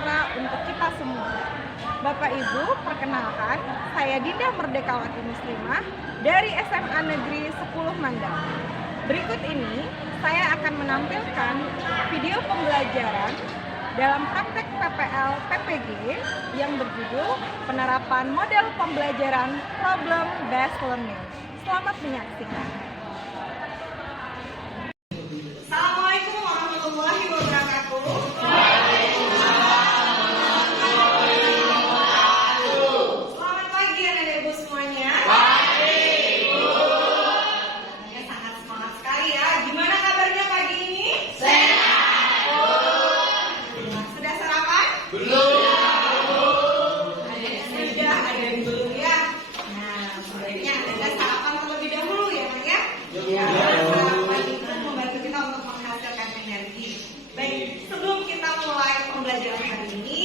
sejahtera untuk kita semua. Bapak Ibu, perkenalkan, saya Dinda Merdekawati Muslimah dari SMA Negeri 10 Mandar. Berikut ini, saya akan menampilkan video pembelajaran dalam praktek PPL PPG yang berjudul Penerapan Model Pembelajaran Problem Based Learning. Selamat menyaksikan. Assalamualaikum warahmatullahi wabarakatuh. Selamat pagi anak-anak ibu semuanya. Pagi ibu. Ya, sangat semangat sekali ya. Gimana kabarnya pagi ini? Sehat. Sudah sarapan? Belum. Ada yang sudah, ada yang belum ya. Nah, sebaiknya Anda sarapan terlebih dahulu ya, Pak ya. Ya. Sarapan itu membantu kita untuk menghasilkan energi. Baik, sebelum kita mulai pembelajaran hari ini,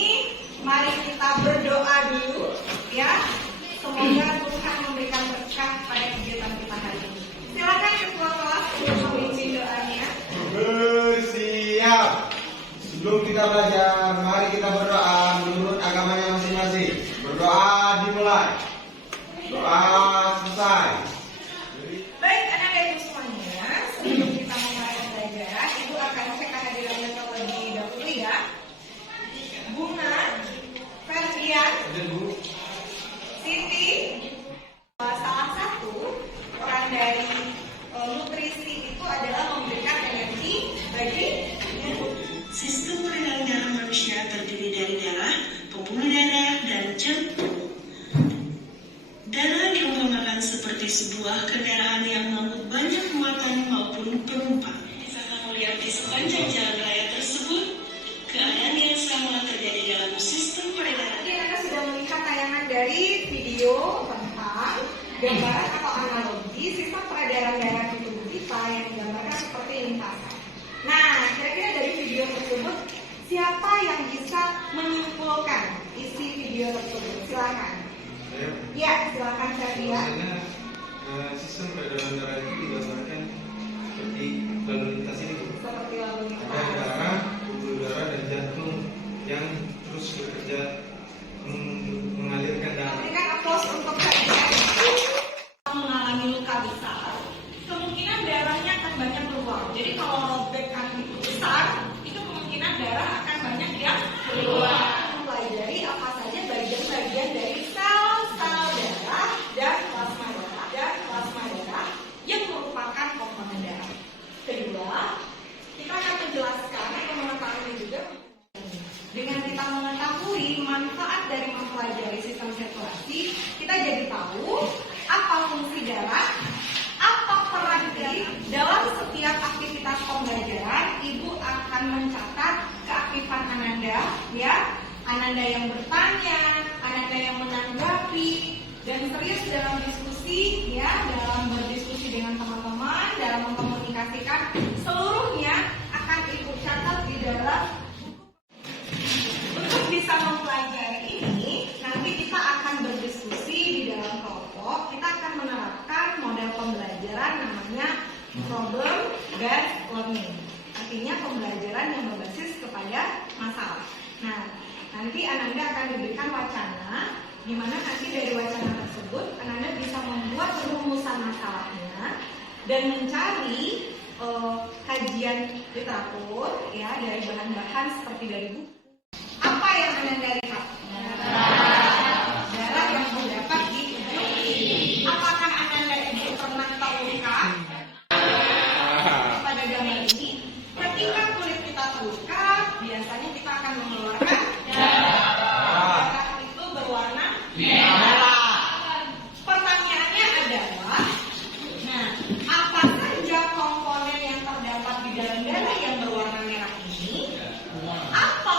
mari kita berdoa dulu ya. Semoga Tuhan memberikan berkah pada kegiatan kita hari ini. Silakan ketua kelas untuk memimpin doanya. Bersiap. Sebelum kita belajar, mari kita berdoa menurut agamanya masing-masing. Berdoa dimulai. Doa selesai. Baik, anak-anak ibu semuanya, sebelum kita mulai pembelajaran, ibu akan cek kehadirannya terlebih dahulu ya. Bunga, Ferdian, Siti, salah satu peran dari nutrisi itu adalah memberikan energi bagi Sistem peredaran darah manusia terdiri dari darah, pembuluh darah, dan jantung. Darah diumpamakan seperti sebuah kendaraan yang mengangkut banyak muatan maupun penumpang. Bisa kamu lihat di sepanjang jalan raya tersebut, keadaan yang sama terjadi dalam sistem peredaran. Tadi Anda sudah melihat tayangan dari video tentang gambaran atau analogi sistem peredaran darah di tubuh kita yang digambarkan seperti lintasan. Nah, kira-kira dari video tersebut, siapa yang bisa menyimpulkan isi video tersebut? Silakan. Ya, silakan Ferdia. Sistem peredaran darah itu digambarkan seperti lalu lintas ini. Seperti lalu Ada lintas. darah, pembuluh darah, dan jantung yang terus bekerja mengalirkan darah. Berikan aplaus untuk Ferdia. Mengalami luka besar, kemungkinan darahnya akan banyak keluar. Jadi kalau robekan itu besar, itu kemungkinan darah akan banyak yang keluar. Pelajari apa saja bagian-bagian dari sel-sel darah dan plasma darah yang merupakan komponen darah. Kedua, kita akan menjelaskan atau mengetahui juga dengan kita mengetahui manfaat dari mempelajari sistem sirkulasi, kita jadi tahu apa fungsi darah, apa peran dalam setiap aktivitas pembelajaran. Ibu akan mencatat keaktifan Ananda, ya, Ananda yang bertanya, Ananda yang menanggapi, dan serius dalam diskusi, ya, dalam berdiskusi dengan teman-teman, dalam mengkomunikasikan, seluruhnya akan ibu catat di dalam. Untuk bisa mempelajari ini, nanti kita akan berdiskusi di dalam kelompok. Kita akan menerapkan model pembelajaran namanya problem based learning. Artinya pembelajaran yang berbasis kepada masalah. Nah, nanti Ananda akan diberikan wacana, di mana nanti dari wacana tersebut Ananda bisa membuat rumusan masalahnya dan mencari kajian literatur, ya, dari bahan-bahan seperti dari buku. Apa yang Ananda lihat? Darah yang terdapat di tubuh. Apakah Ananda itu pernah terluka? Pada gambar ini, ketika kulit kita terluka, biasanya kita akan mengeluarkan darah itu berwarna merah. Pertanyaannya adalah, nah, apa saja komponen yang terdapat di dalam darah yang berwarna merah ini? Apa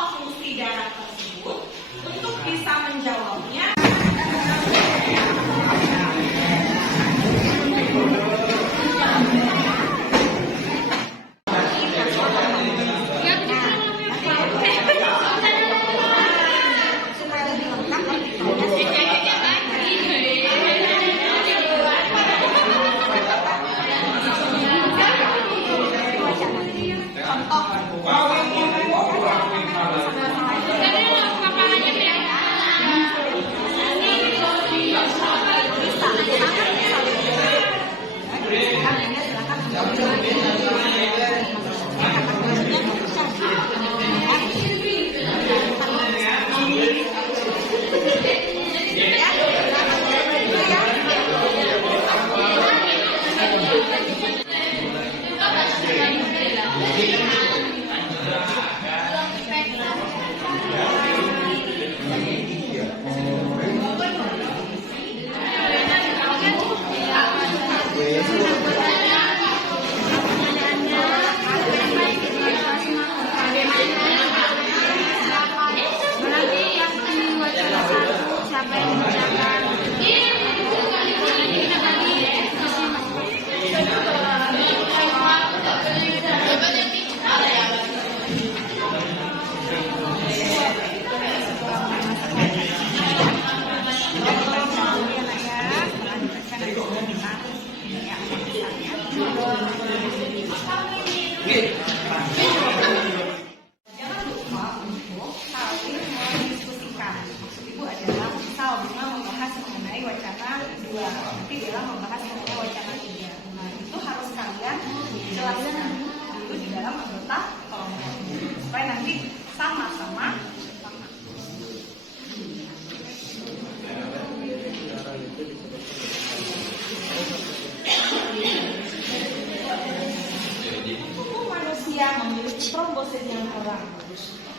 kurang.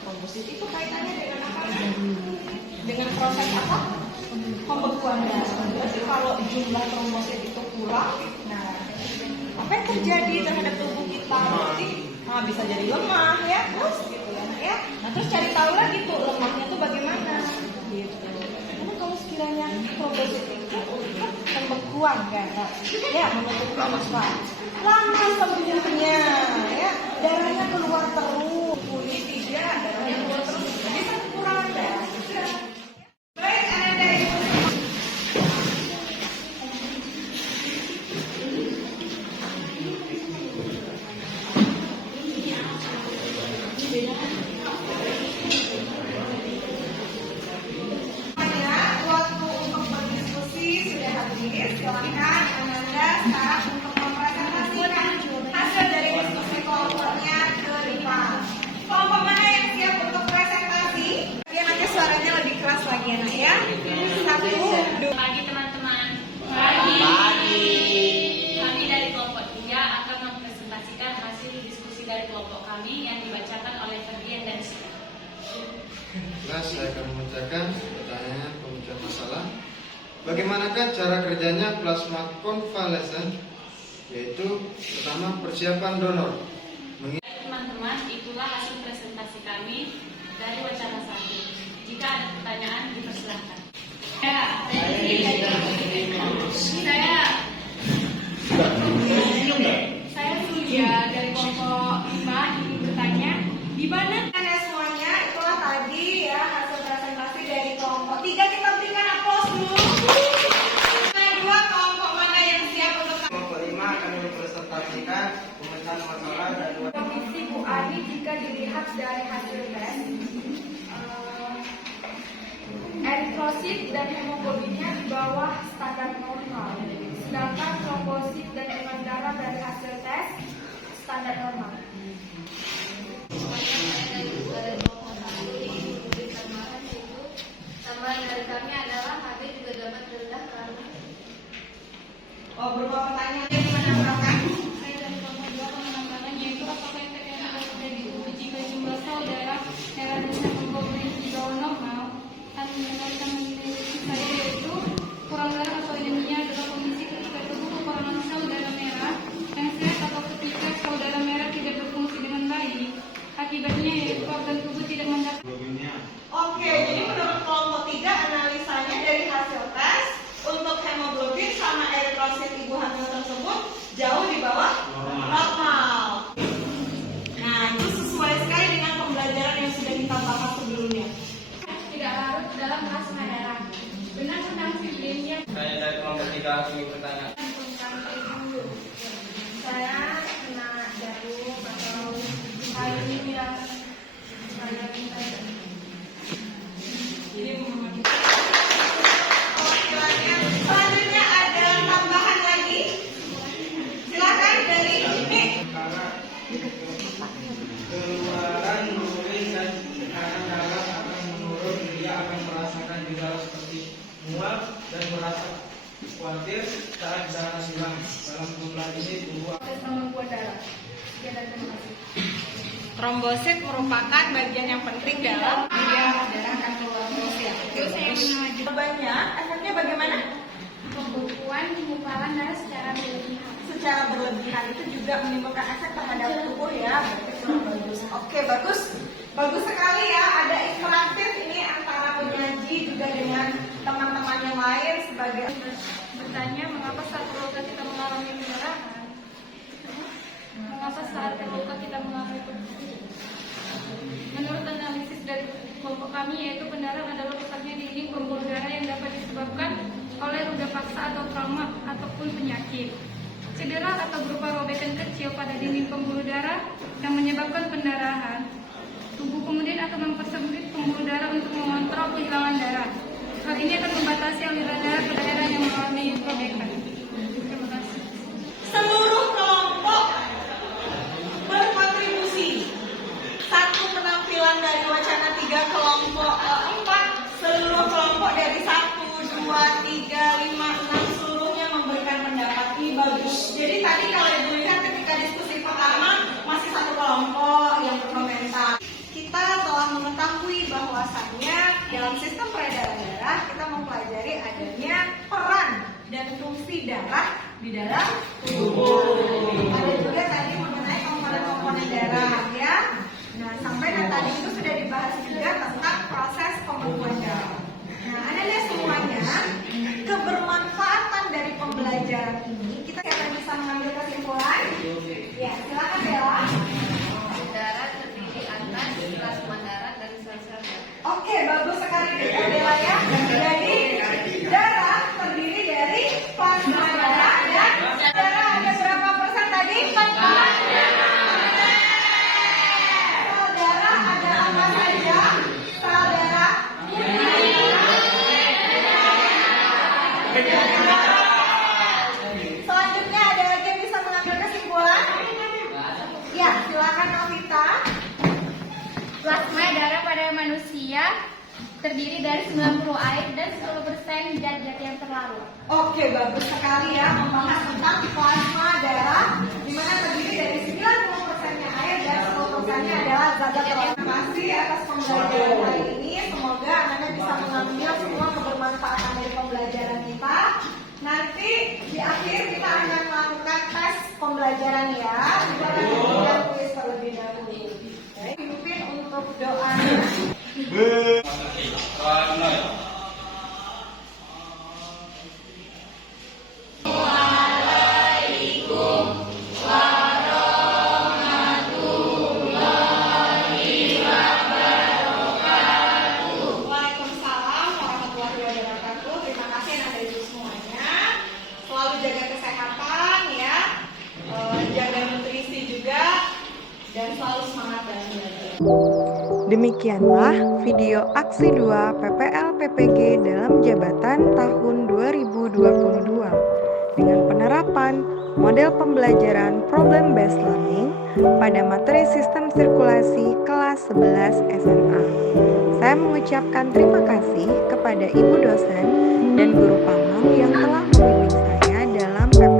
Trombosit itu kaitannya dengan apa? Dengan proses apa? Pembekuan darah. Berarti kalau jumlah trombosit itu kurang, nah apa yang terjadi terhadap tubuh kita? Berarti bisa jadi lemah ya, terus gitu ya. Nah terus cari tahu lagi tuh lemahnya tuh bagaimana gitu. Karena kalau sekiranya trombosit itu untuk pembekuan darah, ya membentuk limfa, lama sembuhnya, ya darahnya keluar terus, kulit tidak, darahnya keluar terus, bisa kekurangan darah. Baik, Anda Ibu. Waktu untuk berdiskusi sudah habis. Silakan Ananda sekarang untuk mempresentasikan hasil dari diskusi kelompoknya ke depan. Kelompok mana yang siap untuk presentasi? Ya nanti suaranya lebih keras lagi ya nak ya. 1, 2. Pagi teman-teman. Pagi. Kami dari kelompok 3 akan mempresentasikan hasil diskusi dari kelompok kami yang dibacakan oleh Ferdian dan Sita. Kelas, saya akan membacakan pertanyaan pemecahan masalah. Bagaimanakah cara kerjanya plasma konvalesen? Yaitu pertama persiapan donor. Teman-teman, itulah hasil presentasi kami dari wacana 1. Jika ada pertanyaan, dipersilahkan. Saya Surya dari kelompok 5 ingin bertanya, di mana Anda semuanya, itulah tadi ya hasil presentasi dari kelompok 3. Kita berikan aplaus dulu. Kedua, kelompok mana yang siap untuk Kelompok 5 akan mempresentasikan pemecahan masalah dan Kondisi Bu Ani jika dilihat dari hasil tes, eritrosit dan hemoglobinnya di bawah standar normal, sedangkan trombosit dan tekanan darah dari hasil tes standar normal. Tambahan dari kami adalah HB juga dapat rendah karena berupa pertanyaan yang menambahkan. saya dari kelompok 2 menambahkan yaitu apakah tekanan darah sudah diuji jika jumlah sel darah merah dan hemoglobin di bawah normal dan mendapatkan menilai saya yaitu kurang darah atau anemia adalah kondisi ketika tubuh kekurangan sel darah merah yang sehat atau ketika sel darah merah tidak berfungsi dengan baik. Akibatnya yaitu organ tubuh tidak mendapat. Oke, jadi menurut kelompok 3 analisanya dari hasil tes untuk hemoglobin sama eritrosit ibu hamil tersebut jauh di bawah normal. Nah, itu sesuai sekali dengan pembelajaran yang sudah kita bahas sebelumnya. Tidak larut dalam plasma darah. Benar tentang filmnya. saya dari kelompok 3 ingin bertanya. Saya kena jarum atau kain yang saya minta. Selanjutnya ada tambahan lagi. Silakan dari ini. Keluaran urin dan tekanan darah akan menurun. Dia akan merasakan gejala seperti mual dan merasa khawatir saat darah hilang. Dalam jumlah ini tubuh Tes kemampuan darah. Sekian dan terima kasih. Trombosit merupakan bagian yang penting dalam biar darah akan keluar terus ya. Jawabannya, efeknya bagaimana? Pembekuan pengumpalan darah secara berlebihan. Secara berlebihan itu juga menimbulkan efek terhadap tubuh ya. Berarti kurang bagus. Oke, bagus. Bagus sekali ya. Ada interaktif ini antara penyaji juga dengan teman-teman yang lain sebagai Bertanya mengapa saat terluka kita mengalami pendarahan? Mengapa saat terluka kita mengalami pendarahan? Menurut analisis dari kelompok kami yaitu pendarahan adalah rusaknya dinding pembuluh darah yang dapat disebabkan oleh ruda paksa atau trauma ataupun penyakit. Cedera atau berupa robekan kecil pada dinding pembuluh darah yang menyebabkan pendarahan. Tubuh kemudian akan mempersempit pembuluh darah untuk mengontrol kehilangan darah. Hal ini akan membatasi aliran darah ke daerah yang mengalami robekan. Terima kasih. seluruh kelompok berkontribusi. Satu penampilan dari wacana 3 kelompok 4, seluruh kelompok dari 1, 2, 3, 5, 6 seluruhnya memberikan pendapat. Ini bagus. Jadi tadi kalau ibu lihat ketika diskusi pertama masih satu kelompok yang berkomentar. bahwasannya dalam sistem peredaran darah kita mempelajari adanya peran dan fungsi darah di dalam tubuh. Ada juga tadi mengenai komponen-komponen darah ya. Nah, sampai tadi itu sudah dibahas juga tentang proses pembentukan darah. Nah, Anda lihat semuanya, kebermanfaatan dari pembelajaran ini kita akan bisa mengambil kesimpulan. Ya, silakan Bella. Darah terdiri atas plasma darah dan sel-sel darah. Oke, bagus sekali Bella ya. Jadi darah terdiri dari plasma darah dan darah ada berapa persen tadi? 40%. Sel darah ada apa saja? Sel darah selanjutnya ada lagi yang bisa mengambil kesimpulan? Ya, silakan Novita. Plasma darah pada manusia terdiri dari 90 air dan 10% zat-zat yang terlarut. Oke, bagus sekali ya membahas tentang plasma darah di mana terdiri dari 90%-nya air dan 10%-nya adalah zat-zat terlarut. Terima kasih atas pembelajaran hari ini. Semoga anak-anak bisa mengambil semua kebermanfaatan dari pembelajaran kita. Nanti di akhir kita akan melakukan tes pembelajaran ya. Kita akan memberikan kuis terlebih dahulu. Baik, pimpin untuk doanya. Waalaikumsalam warahmatullahi wabarakatuh. Terima kasih anak ibu semuanya. Selalu jaga kesehatan ya, jaga nutrisi juga, dan selalu semangat dalam belajar. Demikianlah video aksi 2 PPL PPG dalam jabatan tahun 2022 dengan penerapan model pembelajaran problem based learning pada materi sistem sirkulasi kelas 11 SMA. Saya mengucapkan terima kasih kepada Ibu dosen dan guru Pamong yang telah membimbing saya dalam PPL